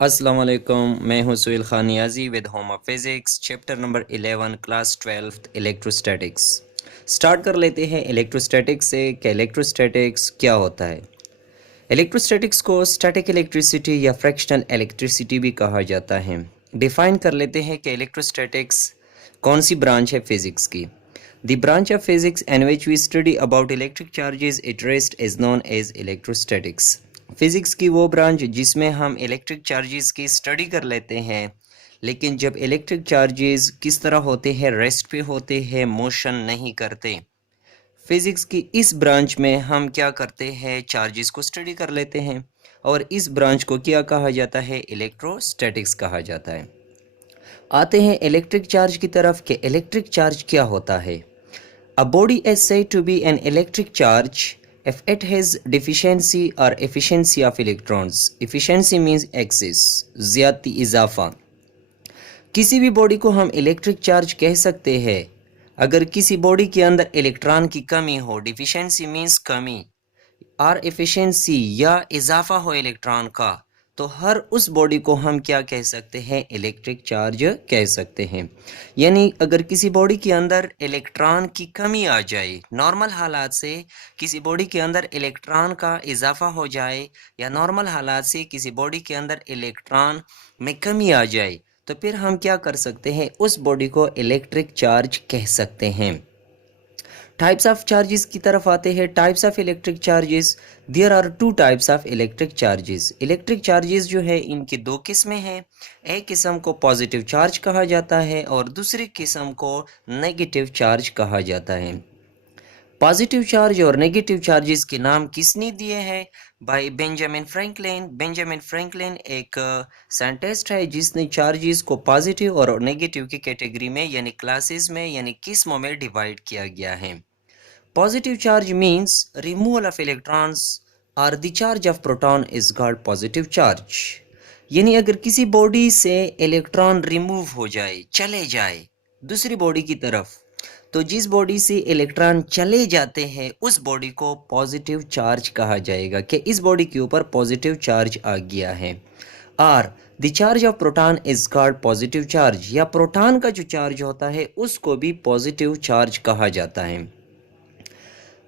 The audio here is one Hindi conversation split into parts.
अस्सलाम वालेकुम, मैं हूं Suhail Khan Niazi with home of physics chapter number 11 class 12 electrostatics. Start कर लेते हैं इलेक्ट्रोस्टैटिक्स से कि इलेक्ट्रोस्टैटिक्स क्या होता है। इलेक्ट्रोस्टैटिक्स को स्टैटिक इलेक्ट्रिसिटी या फ्रैक्शनल इलेक्ट्रिसिटी भी कहा जाता है। डिफ़ाइन कर लेते हैं कि इलेक्ट्रोस्टैटिक्स कौन सी ब्रांच है फिज़िक्स की। The branch of physics in which we study about electric charges at rest is known as electrostatics. Physics की वो ब्रांच जिसमें हम इलेक्ट्रिक चार्जेस की स्टडी कर लेते हैं, लेकिन जब इलेक्ट्रिक चार्जेस किस तरह होते हैं, रेस्ट पे होते हैं, मोशन नहीं करते। फिज़िक्स की इस ब्रांच में हम क्या करते हैं, चार्जेस को स्टडी कर लेते हैं और इस ब्रांच को क्या कहा जाता है, इलेक्ट्रोस्टैटिक्स कहा जाता है। आते हैं इलेक्ट्रिक चार्ज की तरफ कि इलेक्ट्रिक चार्ज क्या होता है। A body is said to be an electric charge if it has deficiency or efficiency of electrons. Efficiency means excess, ज़्यादती इजाफा। किसी भी बॉडी को हम इलेक्ट्रिक चार्ज कह सकते हैं अगर किसी बॉडी के अंदर इलेक्ट्रॉन की कमी हो, डिफिशिएंसी मीन्स कमी, और एफिशिएंसी या इजाफा हो इलेक्ट्रॉन का, तो हर उस बॉडी को हम क्या कह सकते हैं, इलेक्ट्रिक चार्ज कह सकते हैं। यानी अगर किसी बॉडी के अंदर इलेक्ट्रॉन की कमी आ जाए, नॉर्मल हालात से किसी बॉडी के अंदर इलेक्ट्रॉन का इजाफा हो जाए या नॉर्मल हालात से किसी बॉडी के अंदर इलेक्ट्रॉन में कमी आ जाए, तो फिर हम क्या कर सकते हैं, उस बॉडी को इलेक्ट्रिक चार्ज कह सकते हैं। टाइप्स ऑफ चार्जेस की तरफ आते हैं। Types of electric charges, there are two types of electric charges. Electric charges जो है इनकी दो किस्में हैं। एक किस्म को पॉजिटिव चार्ज कहा जाता है और दूसरी किस्म को नेगेटिव चार्ज कहा जाता है। पॉजिटिव चार्ज और नेगेटिव चार्जेस के नाम किसने दिए हैं, भाई बेंजामिन फ्रैंकलिन। बेंजामिन फ्रैंकलिन एक साइंटिस्ट है जिसने चार्जेस को पॉजिटिव और नेगेटिव की कैटेगरी में यानी क्लासेस में यानी किस्मों में डिवाइड किया गया है। Positive charge means removal of electrons और the charge of proton is called positive charge. यानी अगर किसी बॉडी से इलेक्ट्रॉन रिमूव हो जाए, चले जाए दूसरी बॉडी की तरफ, तो जिस बॉडी से इलेक्ट्रॉन चले जाते हैं उस बॉडी को पॉजिटिव चार्ज कहा जाएगा कि इस बॉडी के ऊपर पॉजिटिव चार्ज आ गया है। और the charge of proton is called positive charge, या प्रोटॉन का जो चार्ज होता है उसको भी पॉजिटिव चार्ज कहा जाता है।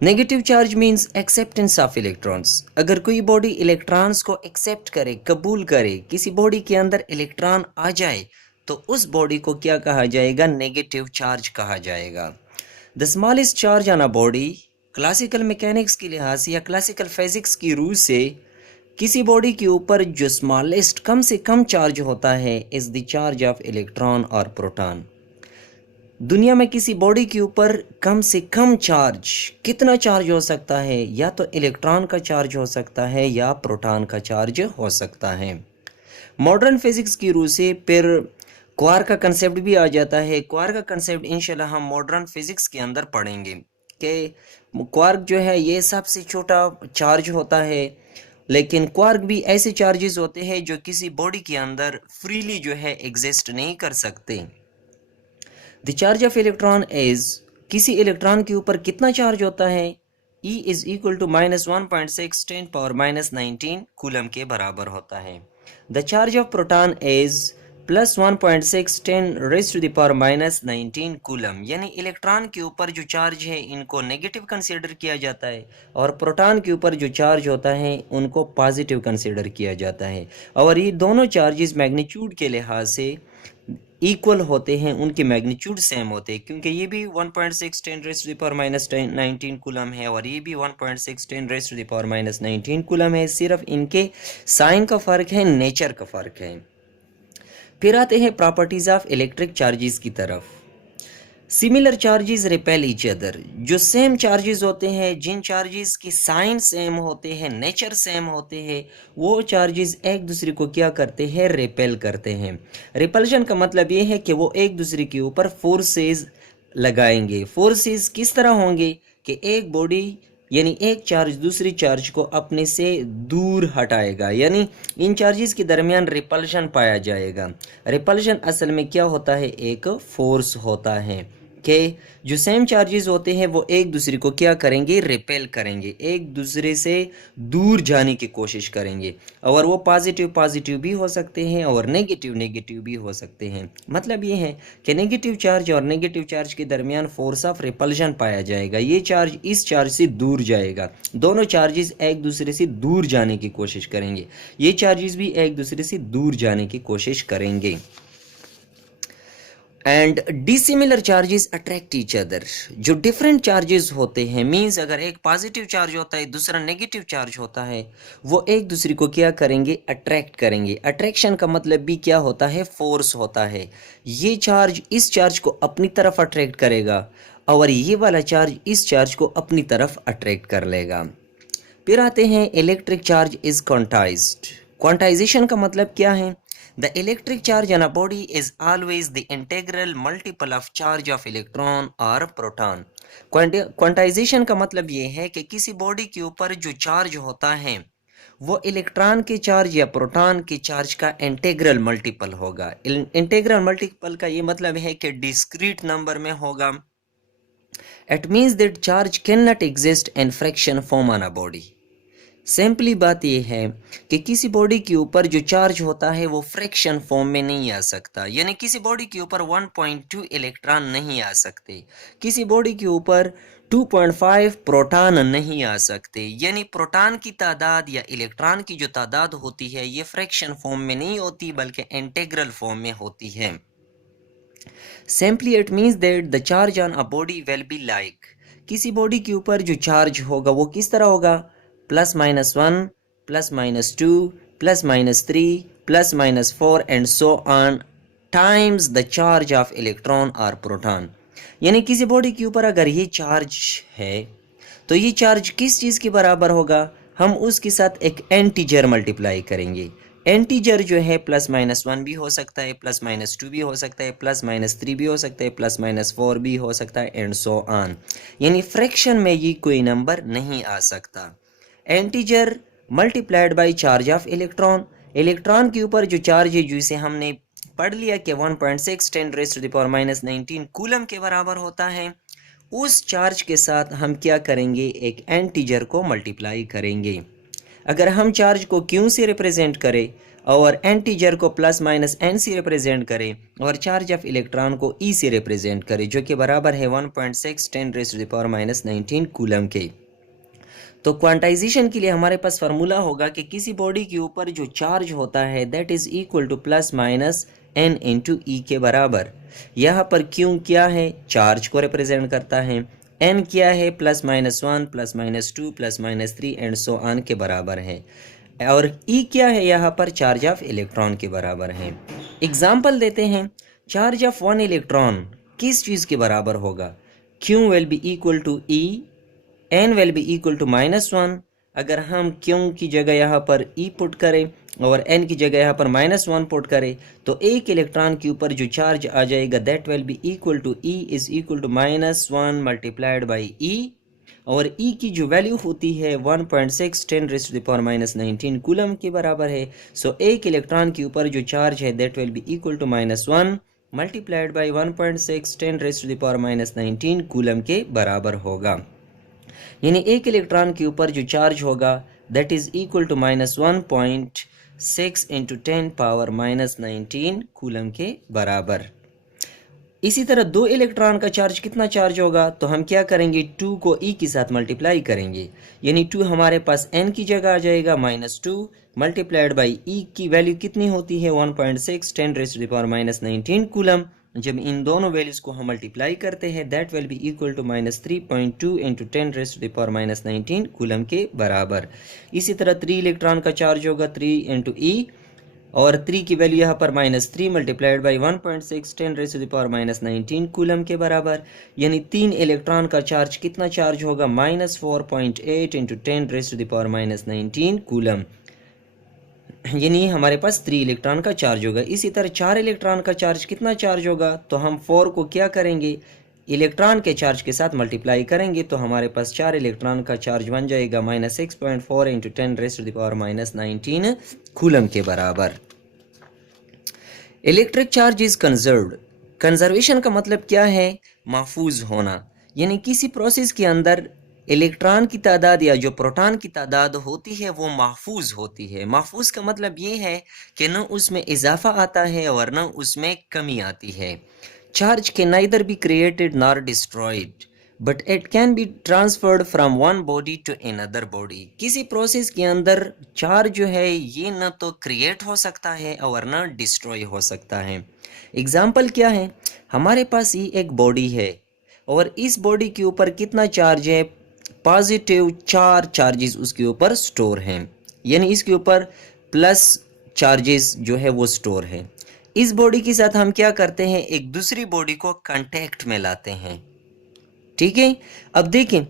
Negative charge means acceptance of electrons. अगर कोई बॉडी इलेक्ट्रॉन्स को एक्सेप्ट करे, कबूल करे, किसी बॉडी के अंदर इलेक्ट्रॉन आ जाए, तो उस बॉडी को क्या कहा जाएगा, नेगेटिव चार्ज कहा जाएगा। The smallest charge on a body, classical mechanics के लिहाज से या क्लासिकल फिजिक्स की रूह से किसी बॉडी के ऊपर जो स्मॉलेस्ट कम से कम चार्ज होता है is the charge of electron और प्रोटॉन। दुनिया में किसी बॉडी के ऊपर कम से कम चार्ज कितना चार्ज हो सकता है, या तो इलेक्ट्रॉन का चार्ज हो सकता है या प्रोटॉन का चार्ज हो सकता है। मॉडर्न फिजिक्स की रूह से फिर क्वार्क का कंसेप्ट भी आ जाता है। क्वार्क का कंसेप्ट इंशाल्लाह हम मॉडर्न फिजिक्स के अंदर पढ़ेंगे कि क्वार्क जो है ये सबसे छोटा चार्ज होता है, लेकिन क्वार्क भी ऐसे चार्जेस होते हैं जो किसी बॉडी के अंदर फ्रीली जो है एग्जिस्ट नहीं कर सकते। The charge of electron is, किसी इलेक्ट्रॉन के ऊपर कितना चार्ज होता है, E is equal to -1.6 10 power -19 coulomb के बराबर होता है। The charge of proton is +1.6 10 raise to the power -19 coulomb. यानी इलेक्ट्रॉन के ऊपर जो चार्ज है इनको नेगेटिव कंसीडर किया जाता है और प्रोटॉन के ऊपर जो चार्ज होता है उनको पॉजिटिव कंसीडर किया जाता है। और ये दोनों चार्जेस मैग्नीट्यूड के लिहाज से इक्वल होते हैं, उनके मैग्नीट्यूड सेम होते हैं, क्योंकि ये भी 1.6 10 raise to the power -19 coulomb है और ये भी 1.6 10 raise to the power -19 coulomb है। सिर्फ इनके साइन का फ़र्क है, नेचर का फ़र्क है। फिर आते हैं प्रॉपर्टीज़ ऑफ इलेक्ट्रिक चार्जेस की तरफ। Similar charges repel each other. जो सेम चार्जेस होते हैं, जिन चार्जेस की साइन सेम होते हैं, नेचर सेम होते हैं, वो चार्जेस एक दूसरे को क्या करते हैं, रिपेल करते हैं। रिपल्शन का मतलब ये है कि वो एक दूसरे के ऊपर फोर्सेस लगाएंगे। फोर्सेस किस तरह होंगे कि एक बॉडी यानी एक चार्ज दूसरी चार्ज को अपने से दूर हटाएगा, यानी इन चार्जेस के दरमियान रिपल्शन पाया जाएगा। रिपल्शन असल में क्या होता है, एक फोर्स होता है कि जो सेम चार्जेस होते हैं वो एक दूसरे को क्या करेंगे, रिपेल करेंगे, एक दूसरे से दूर जाने की कोशिश करेंगे। और वो पॉजिटिव पॉजिटिव भी हो सकते हैं और नेगेटिव नेगेटिव भी हो सकते हैं। मतलब ये है कि नेगेटिव चार्ज और नेगेटिव चार्ज के दरमियान फोर्स ऑफ रिपल्शन पाया जाएगा। ये चार्ज इस चार्ज से दूर जाएगा, दोनों चार्जेस एक दूसरे से दूर जाने की कोशिश करेंगे, ये चार्जेस भी एक दूसरे से दूर जाने की कोशिश करेंगे। And dissimilar charges attract each other. जो डिफरेंट चार्जेस होते हैं, मीन्स अगर एक पॉजिटिव चार्ज होता है दूसरा नेगेटिव चार्ज होता है, वो एक दूसरे को क्या करेंगे, अट्रैक्ट करेंगे। अट्रैक्शन का मतलब भी क्या होता है, फोर्स होता है। ये चार्ज इस चार्ज को अपनी तरफ अट्रैक्ट करेगा और ये वाला चार्ज इस चार्ज को अपनी तरफ अट्रैक्ट कर लेगा। फिर आते हैं electric charge is quantized. Quantization का मतलब क्या है, The electric charge on a body is always the integral multiple of charge of electron or proton. Quantization का मतलब ये है कि किसी बॉडी के ऊपर जो चार्ज होता है वो इलेक्ट्रॉन के चार्ज या प्रोटॉन के चार्ज का इंटेग्रल मल्टीपल होगा। इंटेग्रल मल्टीपल का ये मतलब है कि डिस्क्रीट नंबर में होगा। It means that charge cannot exist in fraction form on a body. Simply बात यह है कि किसी बॉडी के ऊपर जो चार्ज होता है वो फ्रैक्शन फॉर्म में नहीं आ सकता, यानी किसी बॉडी के ऊपर 1.2 इलेक्ट्रॉन नहीं आ सकते, किसी बॉडी के ऊपर 2.5 प्रोटॉन नहीं आ सकते। यानी प्रोटॉन की तादाद या इलेक्ट्रॉन की जो तादाद होती है ये फ्रैक्शन फॉर्म में नहीं होती बल्कि इंटीग्रल फॉर्म में होती है। Simply it means that the charge on a body will be like, किसी बॉडी के ऊपर जो चार्ज होगा वो किस तरह होगा, +-1, +-2, +-3, +-4 and so on times the charge of electron or proton। यानी किसी बॉडी के ऊपर अगर ये चार्ज है तो ये चार्ज किस चीज़ के बराबर होगा, हम उसके साथ एक एंटीजर मल्टीप्लाई करेंगे। एंटीजर जो है +-1 भी हो सकता है, +-2 भी हो सकता है, +-3 भी हो सकता है, +-4 भी हो सकता है एंड सो ऑन। यानी फ्रैक्शन में ये कोई नंबर नहीं आ सकता। Integer multiplied by charge of electron, electron के ऊपर जो चार्ज है जिसे हमने पढ़ लिया कि 1.6 10⁻⁻19 कूलम के बराबर होता है, उस चार्ज के साथ हम क्या करेंगे, एक एंटीजर को मल्टीप्लाई करेंगे। अगर हम चार्ज को क्यू से रिप्रेजेंट करें और एंटीजर को +-n से रिप्रेजेंट करें और चार्ज ऑफ इलेक्ट्रॉन को ई से रिप्रेजेंट करें जो कि बराबर है 1.6 10⁻⁻19 कूलम के, तो क्वांटाइजेशन के लिए हमारे पास फार्मूला होगा कि किसी बॉडी के ऊपर जो चार्ज होता है that is equal to +-n into E के बराबर। यहाँ पर क्यू क्या है, चार्ज को रिप्रेजेंट करता है, n क्या है, +-1, +-2, +-3 एंड सो ऑन के बराबर है, और ई क्या है, यहाँ पर चार्ज ऑफ इलेक्ट्रॉन के बराबर है। एग्जाम्पल देते हैं, चार्ज ऑफ 1 इलेक्ट्रॉन किस चीज़ के बराबर होगा, Q will be equal to E, n will be equal to -1। अगर हम Q की जगह यहाँ पर E पुट करें और n की जगह यहाँ पर -1 पुट करें तो एक इलेक्ट्रॉन के ऊपर जो चार्ज आ जाएगा that will be equal to E is equal to -1 multiplied by E, और E की जो वैल्यू होती है 1.6 10⁻⁻19 कूलम के बराबर है। सो एक इलेक्ट्रॉन के ऊपर जो चार्ज है that will be equal to -1 multiplied by 1.6 10⁻⁻19 coulomb के बराबर होगा। यानी एक इलेक्ट्रॉन के ऊपर जो चार्ज होगा that is equal to -1.6 into 10⁻⁻19 coulomb के बराबर। इसी तरह 2 इलेक्ट्रॉन का चार्ज कितना चार्ज होगा, तो हम क्या करेंगे, 2 को E के साथ मल्टीप्लाई करेंगे, यानी 2 हमारे पास n की जगह आ जाएगा -2 मल्टीप्लाइड बाई E की वैल्यू कितनी होती है 1.6 10⁻⁻19 कूलम। जब इन दोनों वैल्यूज को हम मल्टीप्लाई करते हैं that will be equal to -3.2 into 10⁻⁻19 coulomb के बराबर। इसी तरह 3 इलेक्ट्रॉन का चार्ज होगा 3 इंटू ई, और 3 की वैल्यू यहाँ पर -3 मल्टीप्लाइड बाई 1.6 10⁻⁻19 कूलम के बराबर। यानी 3 इलेक्ट्रॉन का चार्ज कितना चार्ज होगा, -4.8 इंटू 10⁻⁻19 कूलम, यानी हमारे पास 3 इलेक्ट्रॉन का चार्ज होगा। इसी तरह 4 इलेक्ट्रॉन का चार्ज कितना चार्ज होगा, तो हम 4 को क्या करेंगे, इलेक्ट्रॉन के चार्ज के साथ मल्टीप्लाई करेंगे तो हमारे पास 4 इलेक्ट्रॉन का चार्ज बन जाएगा -6.4 इंटू 10⁻⁻19 कूलम के बराबर। Electric charge is conserved. Conservation का मतलब क्या है, महफूज होना, यानी किसी प्रोसेस के अंदर इलेक्ट्रॉन की तादाद या जो प्रोटॉन की तादाद होती है वो महफूज होती है। महफूज का मतलब ये है कि न उसमें इजाफा आता है और न उसमें कमी आती है। Charge can neither be created nor destroyed but it can be transferred from one body to another body. किसी प्रोसेस के अंदर चार्ज जो है ये न तो क्रिएट हो सकता है और न डिस्ट्रॉय हो सकता है। एग्जाम्पल क्या है, हमारे पास ही एक बॉडी है और इस बॉडी के ऊपर कितना चार्ज है, पॉजिटिव 4 चार्जेस उसके ऊपर स्टोर हैं, यानी इसके ऊपर प्लस चार्जेस जो है वो स्टोर है। इस बॉडी के साथ हम क्या करते हैं, एक दूसरी बॉडी को कांटेक्ट में लाते हैं। ठीक है, अब देखें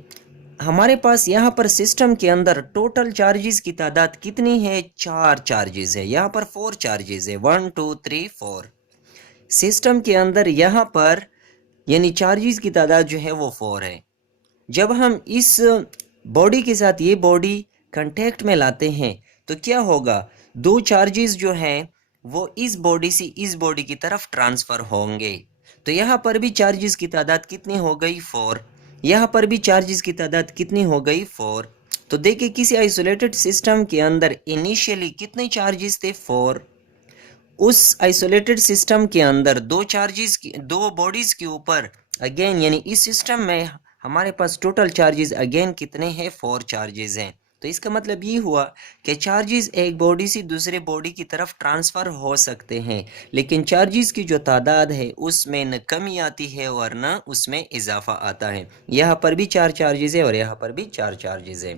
हमारे पास यहाँ पर सिस्टम के अंदर टोटल चार्जेस की तादाद कितनी है, 4 चार्जेस है। यहाँ पर 4 चार्जेस है, 1 2 3 4। सिस्टम के अंदर यहाँ पर यानी चार्जेस की तादाद जो है वो 4 है। जब हम इस बॉडी के साथ ये बॉडी कांटेक्ट में लाते हैं तो क्या होगा, 2 चार्जेस जो हैं वो इस बॉडी से इस बॉडी की तरफ ट्रांसफ़र होंगे। तो यहाँ पर भी चार्जेस की तादाद कितनी हो गई, 4। यहाँ पर भी चार्जेस की तादाद कितनी हो गई, 4। तो देखिए किसी आइसोलेटेड सिस्टम के अंदर इनिशियली कितने चार्जेस थे, 4। उस आइसोलेटेड सिस्टम के अंदर 2 चार्जेस की 2 बॉडीज़ के ऊपर अगेन यानी इस सिस्टम में हमारे पास टोटल चार्जेस अगेन कितने हैं, 4 चार्जेस हैं। तो इसका मतलब ये हुआ कि चार्जेस एक बॉडी से दूसरे बॉडी की तरफ ट्रांसफ़र हो सकते हैं, लेकिन चार्जेस की जो तादाद है उसमें न कमी आती है और न उसमें इजाफा आता है। यहाँ पर भी 4 चार्जेस है और यहाँ पर भी 4 चार्जेस है।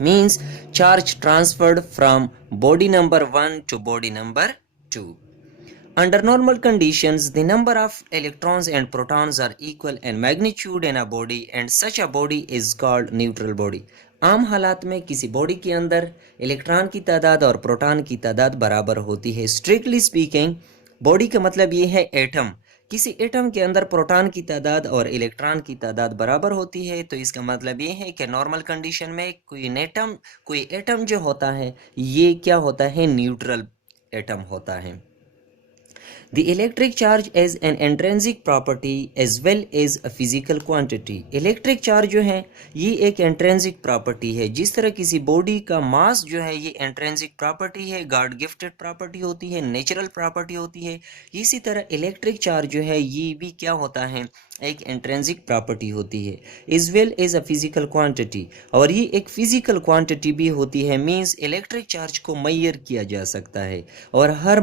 Means charge transferred from body number 1 to body number 2. Under normal conditions, the number of electrons and protons are equal in magnitude in a body and such a body is called neutral body. आम हालात में किसी बॉडी के अंदर इलेक्ट्रॉन की तादाद और प्रोटॉन की तादाद बराबर होती है। स्ट्रिक्टली स्पीकिंग बॉडी का मतलब ये है एटम। किसी एटम के अंदर प्रोटॉन की तादाद और इलेक्ट्रॉन की तादाद बराबर होती है, तो इसका मतलब ये है कि नॉर्मल कंडीशन में कोई एटम जो होता है ये क्या होता है, न्यूट्रल एटम होता है। The electric charge is an intrinsic property as well as a physical quantity. Electric charge जो है ये एक इंट्रिंसिक प्रॉपर्टी है। जिस तरह किसी बॉडी का मास जो है ये इंट्रिंसिक प्रॉपर्टी है, गॉड गिफ्टेड प्रॉपर्टी होती है, नेचुरल प्रॉपर्टी होती है, इसी तरह इलेक्ट्रिक चार्ज जो है ये भी क्या होता है, एक इंट्रिंसिक प्रॉपर्टी होती है as well as a physical quantity, और ये एक फिजिकल क्वांटिटी भी होती है। मींस इलेक्ट्रिक चार्ज को मेजर किया जा सकता है और हर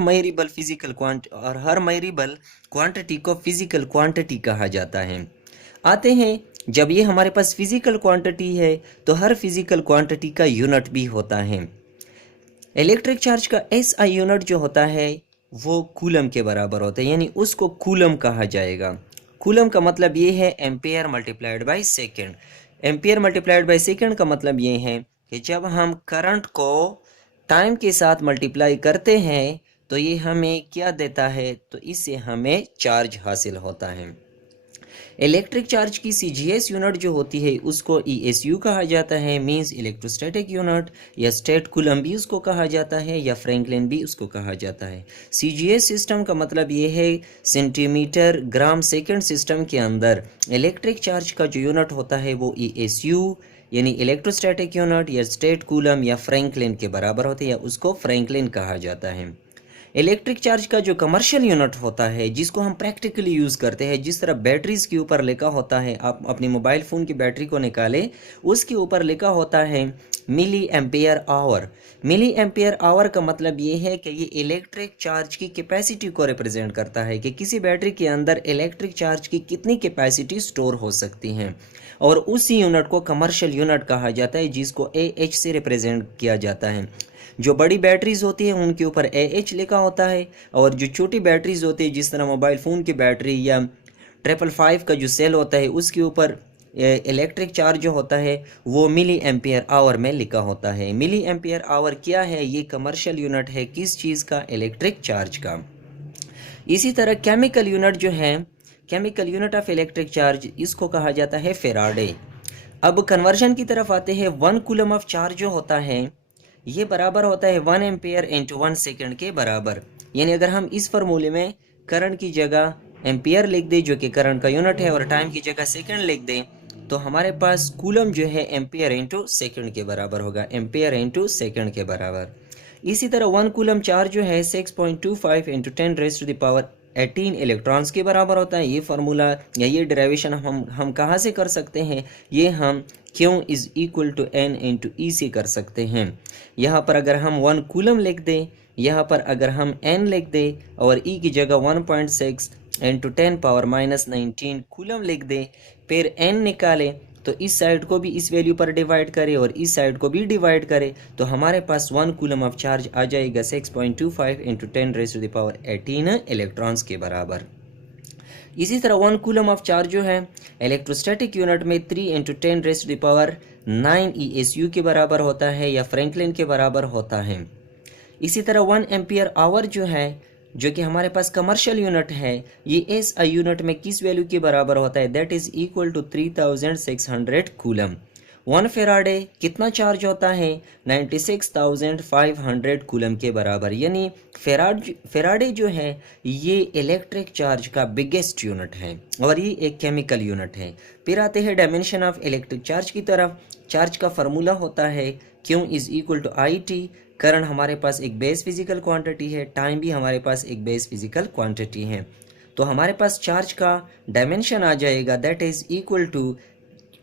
मेजरेबल क्वांटिटी को फिजिकल क्वांटिटी कहा जाता है। आते हैं जब ये हमारे पास फिजिकल क्वांटिटी है तो हर फिजिकल क्वांटिटी का यूनिट भी होता है। इलेक्ट्रिक चार्ज का एसआई यूनिट जो होता है वो कूलम के बराबर होता है, यानी उसको कूलम कहा जाएगा। कूलम का मतलब ये है ampere multiplied by second. Ampere multiplied by second का मतलब ये है कि जब हम करंट को टाइम के साथ मल्टीप्लाई करते हैं तो ये हमें क्या देता है, तो इससे हमें चार्ज हासिल होता है। इलेक्ट्रिक चार्ज की सीजीएस यूनिट जो होती है उसको ईएसयू कहा जाता है, मींस इलेक्ट्रोस्टैटिक यूनिट, या स्टेट कूलम भी उसको कहा जाता है, या फ्रैंकलिन भी उसको कहा जाता है। सीजीएस सिस्टम का मतलब ये है सेंटीमीटर ग्राम सेकंड सिस्टम के अंदर इलेक्ट्रिक चार्ज का जो यूनिट होता है वो ईएसयू यानी इलेक्ट्रोस्टैटिक यूनिट या स्टेट कूलम या फ्रैंकलिन के बराबर होते हैं, या उसको फ्रैंकलिन कहा जाता है। इलेक्ट्रिक चार्ज का जो कमर्शियल यूनिट होता है जिसको हम प्रैक्टिकली यूज़ करते हैं, जिस तरह बैटरीज़ के ऊपर लिखा होता है, आप अपनी मोबाइल फ़ोन की बैटरी को निकालें उसके ऊपर लिखा होता है milli ampere hour. Milli ampere hour का मतलब ये है कि ये इलेक्ट्रिक चार्ज की कैपेसिटी को रिप्रेजेंट करता है कि किसी बैटरी के अंदर इलेक्ट्रिक चार्ज की कितनी कैपेसिटी स्टोर हो सकती हैं, और उसी यूनिट को कमर्शियल यूनिट कहा जाता है जिसको AH से रिप्रेजेंट किया जाता है। जो बड़ी बैटरीज होती हैं उनके ऊपर AH लिखा होता है, और जो छोटी बैटरीज होती है जिस तरह मोबाइल फ़ोन की बैटरी या 555 का जो सेल होता है उसके ऊपर इलेक्ट्रिक चार्ज जो होता है वो मिली एम्पियर आवर में लिखा होता है। मिली एम्पियर आवर क्या है, ये कमर्शियल यूनिट है किस चीज़ का, इलेक्ट्रिक चार्ज का। इसी तरह केमिकल यूनिट जो है, chemical unit of electric charge, इसको कहा जाता है फेराडे। अब कन्वर्जन की तरफ आते हैं। 1 कूलम ऑफ चार्ज जो होता है ये बराबर होता है 1 एम्पेयर इंटू 1 सेकेंड के बराबर। यानी अगर हम इस फार्मूले में करंट की जगह एम्पियर लिख दें जो कि करंट का यूनिट है और टाइम की जगह सेकंड लिख दें तो हमारे पास कूलम जो है एम्पियर इंटू सेकंड के बराबर होगा, एम्पियर इंटू सेकंड के बराबर। इसी तरह 1 कूलम चार्ज जो है 6.25 into 10 raise to the power 18 electrons के बराबर होता है। ये फार्मूला या ये डेरिवेशन हम कहाँ से कर सकते हैं, ये हम Q is equal to N into E से कर सकते हैं। यहाँ पर अगर हम 1 कूलम लिख दें, यहाँ पर अगर हम N लिख दें और E की जगह 1.6 इंटू 10 पावर माइनस 19 कूलम लिख दें, फिर N निकालें तो इस साइड को भी इस वैल्यू पर डिवाइड करें और इस साइड को भी डिवाइड करें तो हमारे पास 1 कूलम ऑफ चार्ज आ जाएगा 6.25 into 10 raise to the power 18 electrons के बराबर। इसी तरह 1 कूलम ऑफ चार्ज जो है इलेक्ट्रोस्टैटिक यूनिट में 3 into 10 raise to the power 9 ESU के बराबर होता है या फ्रैंकलिन के बराबर होता है। इसी तरह 1 एम्पियर आवर जो है, जो कि हमारे पास कमर्शियल यूनिट है, ये SI यूनिट में किस वैल्यू के बराबर होता है, that is equal to 3600 coulomb. 1 faraday कितना चार्ज होता है, 96,500 कूलम के बराबर। यानी फेराडे जो है ये इलेक्ट्रिक चार्ज का बिगेस्ट यूनिट है और ये एक केमिकल यूनिट है। फिर आते हैं डायमेंशन ऑफ इलेक्ट्रिक चार्ज की तरफ। चार्ज का फार्मूला होता है Q is equal to IT। Current हमारे पास एक बेस फिजिकल क्वांटिटी है, टाइम भी हमारे पास एक बेस फिजिकल क्वांटिटी है, तो हमारे पास चार्ज का डायमेंशन आ जाएगा that is equal to,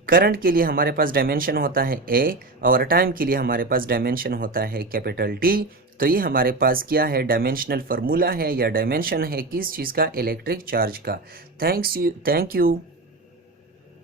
current के लिए हमारे पास डायमेंशन होता है A और टाइम के लिए हमारे पास डायमेंशन होता है कैपिटल D। तो ये हमारे पास क्या है, डायमेंशनल फार्मूला है या डायमेंशन है किस चीज़ का, इलेक्ट्रिक चार्ज का। Thank you.